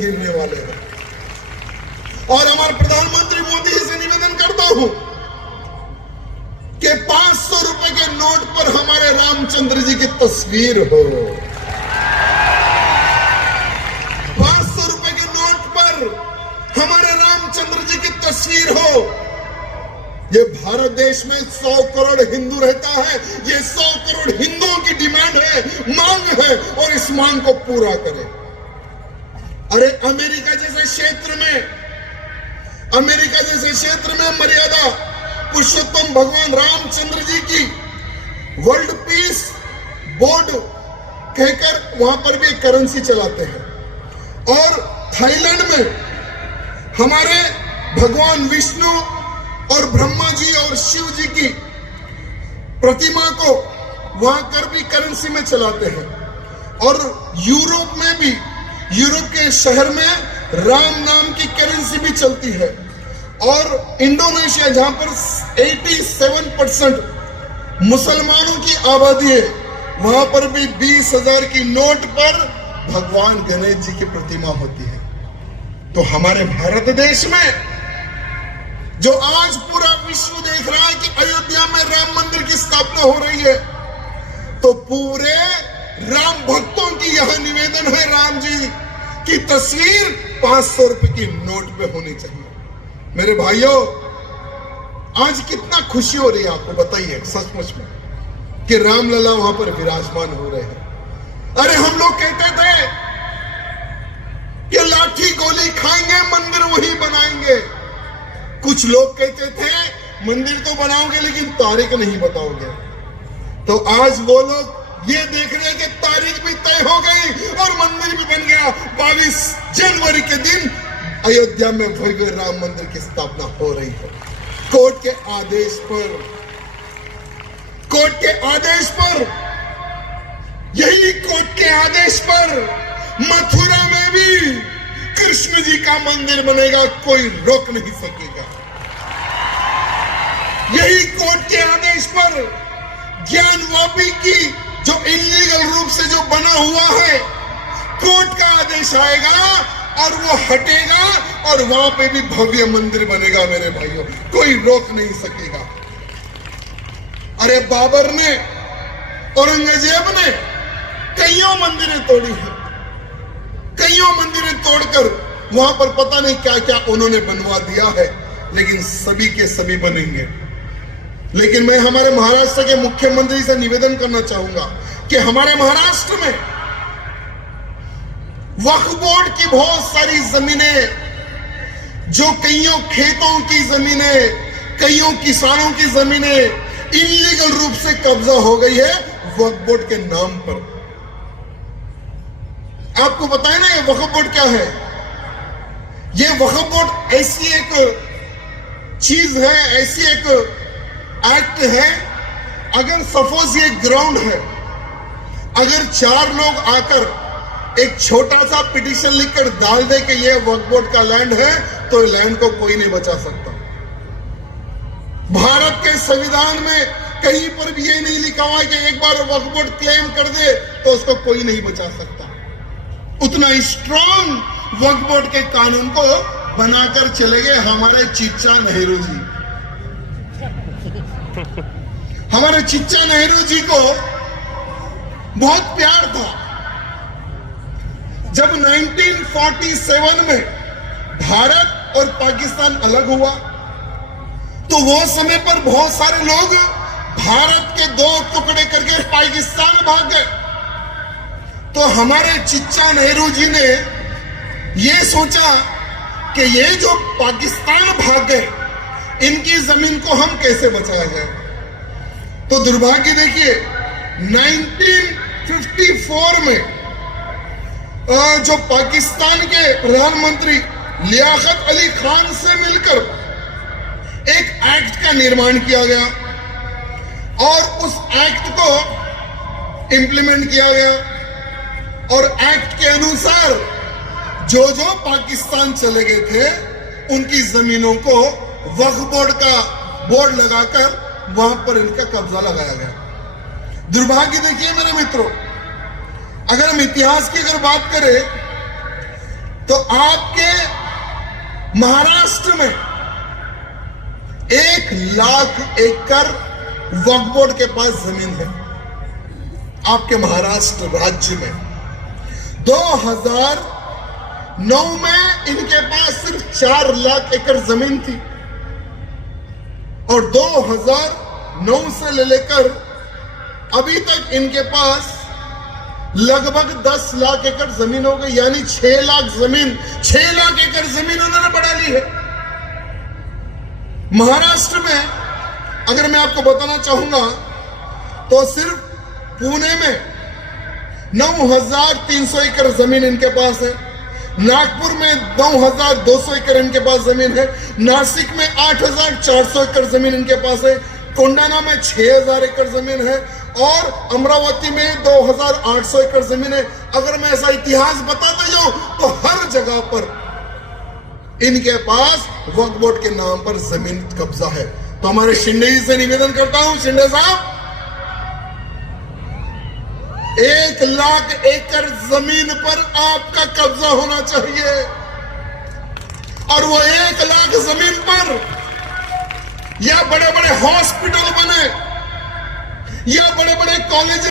गिरने वाले हैं। और हमारे प्रधानमंत्री मोदी जी से निवेदन करता हूं कि 500 रुपए के नोट पर हमारे रामचंद्र जी की तस्वीर हो। 500 रुपए के नोट पर हमारे रामचंद्र जी की तस्वीर हो। ये भारत देश में 100 करोड़ हिंदू रहता है। ये 100 करोड़ हिंदुओं की डिमांड है, मांग है, और इस मांग को पूरा करें। अरे अमेरिका जैसे क्षेत्र में मर्यादा पुरुषोत्तम भगवान रामचंद्र जी की वर्ल्ड पीस बोर्ड कहकर वहां पर भी करेंसी चलाते हैं। और थाईलैंड में हमारे भगवान विष्णु और ब्रह्मा जी और शिव जी की प्रतिमा को वहां कर भी करेंसी में चलाते हैं। और यूरोप में भी, यूरोप के शहर में राम नाम की करेंसी भी चलती है। और इंडोनेशिया जहां पर 87% मुसलमानों की आबादी है, वहां पर भी 20,000 की नोट पर भगवान गणेश जी की प्रतिमा होती है। तो हमारे भारत देश में जो आज पूरा विश्व देख रहा है कि अयोध्या में राम मंदिर की स्थापना हो रही है, तो पूरे राम भक्तों की यह निवेदन है, राम जी की तस्वीर 500 रुपए की नोट पे होनी चाहिए। मेरे भाइयों, आज कितना खुशी हो रही है आपको बताइए सचमुच में कि रामलला वहां पर विराजमान हो रहे हैं। अरे हम लोग कहते थे कि लाठी गोली खाएंगे, मंदिर वही बनाएंगे। कुछ लोग कहते थे मंदिर तो बनाओगे लेकिन तारीख नहीं बताओगे। तो आज वो लोग ये देख रहे हैं कि तारीख भी तय हो गई और मंदिर भी बन गया। 22 जनवरी के दिन अयोध्या में भव्य राम मंदिर की स्थापना हो रही है। कोर्ट के आदेश पर मथुरा में भी कृष्ण जी का मंदिर बनेगा, कोई रोक नहीं सकेगा। यही कोर्ट के आदेश पर ज्ञानवापी की जो इलीगल रूप से जो बना हुआ है, कोर्ट का आदेश आएगा और वो हटेगा और वहां पे भी भव्य मंदिर बनेगा। मेरे भाइयों, कोई रोक नहीं सकेगा। अरे बाबर ने, औरंगजेब ने कईयों मंदिरें तोड़ी है, कईयों मंदिरें तोड़कर वहां पर पता नहीं क्या क्या उन्होंने बनवा दिया है, लेकिन सभी के सभी बनेंगे। लेकिन मैं हमारे महाराष्ट्र के मुख्यमंत्री से निवेदन करना चाहूंगा कि हमारे महाराष्ट्र में वक्फ बोर्ड की बहुत सारी जमीनें, जो कईयों खेतों की जमीनें, कईयों किसानों की जमीनें इलीगल रूप से कब्जा हो गई है वक्फ बोर्ड के नाम पर। आपको बताए ना ये वक्फ बोर्ड क्या है? ये वक्फ बोर्ड ऐसी एक चीज है, ऐसी एक एक्ट है, अगर सपोज ये ग्राउंड है, अगर 4 लोग आकर एक छोटा सा पिटीशन लिखकर डाल दे कि ये वक्फ बोर्ड का लैंड है, तो लैंड को कोई नहीं बचा सकता। भारत के संविधान में कहीं पर भी ये नहीं लिखा हुआ है कि एक बार वक्फ बोर्ड क्लेम कर दे तो उसको कोई नहीं बचा सकता। उतना स्ट्रॉन्ग वक्फ बोर्ड के कानून को बनाकर चले गए हमारे चिच्चा नेहरू जी। हमारे चिच्चा नेहरू जी को बहुत प्यार था। जब 1947 में भारत और पाकिस्तान अलग हुआ, तो वो समय पर बहुत सारे लोग भारत के 2 टुकड़े करके पाकिस्तान भाग गए। तो हमारे चिच्चा नेहरू जी ने ये सोचा कि ये जो पाकिस्तान भाग गए, इनकी जमीन को हम कैसे बचाया जाए। तो दुर्भाग्य देखिए, 1954 में जो पाकिस्तान के प्रधानमंत्री लियाकत अली खान से मिलकर एक एक्ट का निर्माण किया गया और उस एक्ट को इंप्लीमेंट किया गया। और एक्ट के अनुसार जो जो पाकिस्तान चले गए थे, उनकी जमीनों को वक्फ बोर्ड का बोर्ड लगाकर वहां पर इनका कब्जा लगाया गया। दुर्भाग्य देखिए मेरे मित्रों, अगर हम इतिहास की अगर बात करें तो आपके महाराष्ट्र में 1 लाख एकड़ वक्फ बोर्ड के पास जमीन है। आपके महाराष्ट्र राज्य में 2009 में इनके पास सिर्फ 4 लाख एकड़ जमीन थी और 2009 से लेकर अभी तक इनके पास लगभग 10 लाख एकड़ जमीन हो गई, यानी 6 लाख एकड़ जमीन उन्होंने बढ़ा ली है। महाराष्ट्र में अगर मैं आपको बताना चाहूंगा तो सिर्फ पुणे में 9,300 एकड़ जमीन इनके पास है, नागपुर में 9,200 एकड़ इनके पास जमीन है, नासिक में 8,400 एकड़ जमीन इनके पास है, कोंडाना में 6,000 एकड़ जमीन है और अमरावती में 2,800 एकड़ जमीन है। अगर मैं ऐसा इतिहास बताता जाऊं तो हर जगह पर इनके पास वक्फ बोर्ड के नाम पर जमीन कब्जा है। तो हमारे शिंदे जी से निवेदन करता हूं, शिंदे साहब 1 लाख एकड़ जमीन पर आपका कब्जा होना चाहिए और वो 1 लाख जमीन पर या बड़े बड़े हॉस्पिटल बने या बड़े बड़े कॉलेज